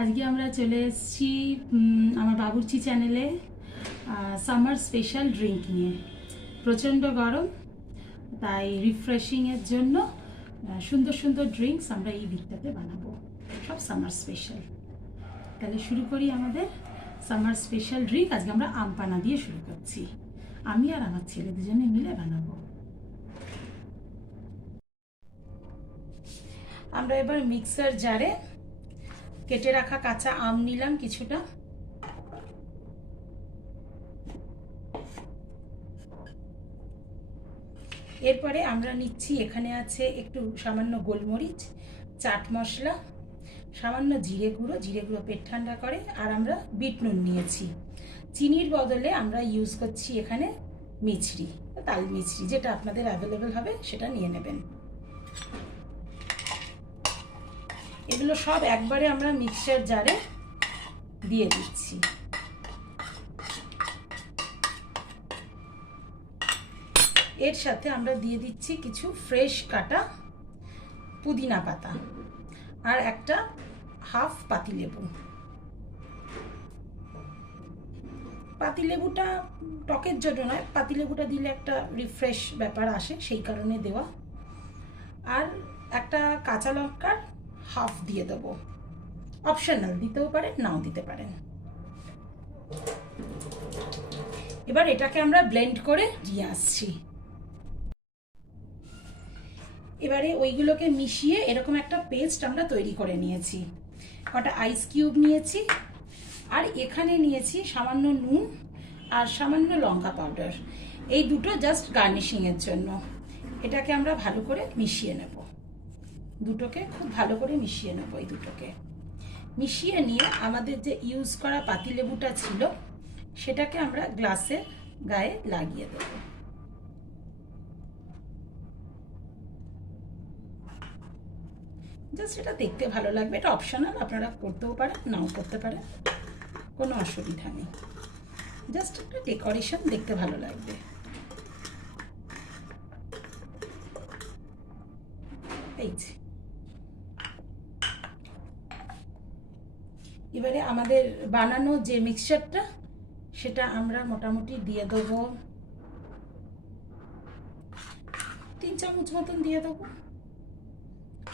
আজকে আমরা চলে এসেছি আমার বাবুর্চি চ্যানেলে সামার স্পেশাল ড্রিঙ্ক নিয়ে। প্রচণ্ড গরম, তাই রিফ্রেশিংয়ের জন্য সুন্দর সুন্দর ড্রিঙ্কস আমরা এই দিকটাতে বানাবো, সব সামার স্পেশাল। তাহলে শুরু করি আমাদের সামার স্পেশাল ড্রিঙ্ক। আজকে আমরা আম পানা দিয়ে শুরু করছি। আমি আর আমার ছেলে দুজনে মিলে বানাবো। আমরা এবার মিক্সার জারে কেটে রাখা কাঁচা আম নিলাম কিছুটা, এরপরে আমরা নিচ্ছি, এখানে আছে একটু সামান্য গোলমরিচ, চাট মশলা, সামান্য জিরে গুঁড়ো পেট ঠান্ডা করে, আর আমরা বিট নুন নিয়েছি। চিনির বদলে আমরা ইউজ করছি এখানে মিছরি, তাল মিছরি, যেটা আপনাদের অ্যাভেলেবেল হবে সেটা নিয়ে নেবেন। এগুলো সব একবারে আমরা মিক্সচার জারে দিয়ে দিচ্ছি। এর সাথে আমরা দিয়ে দিচ্ছি কিছু ফ্রেশ কাটা পুদিনা পাতা আর একটা হাফ পাতিলেবু। পাতিলেবুটা টকের জন্য নয়, পাতিলেবুটা দিলে একটা রিফ্রেশ ব্যাপার আসে, সেই কারণে দেওয়া। আর একটা কাঁচা লঙ্কার হাফ দিয়ে দেবো, অপশনাল, দিতেও পারেন নাও দিতে পারেন। এবার এটাকে আমরা ব্লেন্ড করে নিয়ে আসছি। এবারে ওইগুলোকে মিশিয়ে এরকম একটা পেস্ট আমরা তৈরি করে নিয়েছি। কটা আইস কিউব নিয়েছি, আর এখানে নিয়েছি সামান্য নুন আর সামান্য লঙ্কা পাউডার, এই দুটো জাস্ট গার্নিশিংয়ের জন্য। এটাকে আমরা ভালো করে মিশিয়ে নেব, দুটোকে খুব ভালো করে মিশিয়ে নেব। এই দুটোকে মিশিয়ে নিয়ে আমাদের যে ইউজ করা পাতিলেবুটা ছিল সেটাকে আমরা গ্লাসের গায়ে লাগিয়ে দেব। জাস্ট এটা দেখতে ভালো লাগবে, এটা অপশনাল, আপনারা করতেও পারেন নাও করতে পারেন, কোনো অসুবিধা নেই। জাস্ট একটা ডেকোরেশন, দেখতে ভালো লাগবে। এই যে এবারে আমাদের বানানো যে মিক্সচারটা সেটা আমরা মোটামুটি দিয়ে দেবো 3 চামচ মতন দিয়ে দেবো,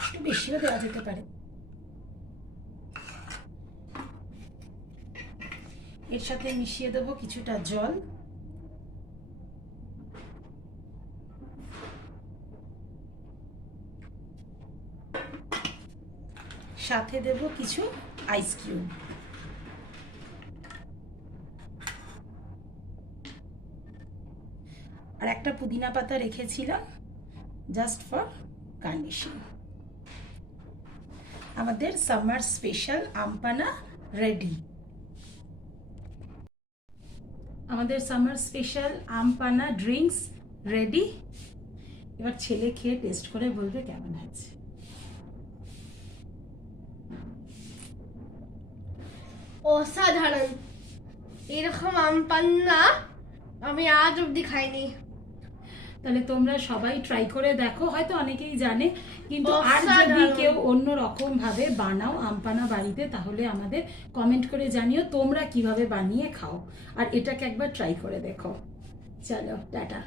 একটু বেশিও দেওয়া যেতে পারে। এর সাথে মিশিয়ে দেবো কিছুটা জল, সাথে দেব কিছু আইস কিউব, আর একটা পুদিনা পাতা রেখেছিলাম জাস্ট ফর গার্নিশিং। আমাদের সামার স্পেশাল আমপানা রেডি। আমাদের সামার স্পেশাল আমপানা ড্রিঙ্কস রেডি। এবার ছেলে খেয়ে টেস্ট করে বলবে কেমন আছে। অসাধারণ, এরকম আম পান্না আমি আজ অব্দি খাইনি। তাহলে তোমরা সবাই ট্রাই করে দেখো, হয়তো অনেকেই জানে, কিন্তু আর যদি কেউ অন্য রকম ভাবে বানাও আমপানা বাড়িতে, তাহলে আমাদের কমেন্ট করে জানিও তোমরা কিভাবে বানিয়ে খাও, আর এটাকে একবার ট্রাই করে দেখো। চলো টাটা।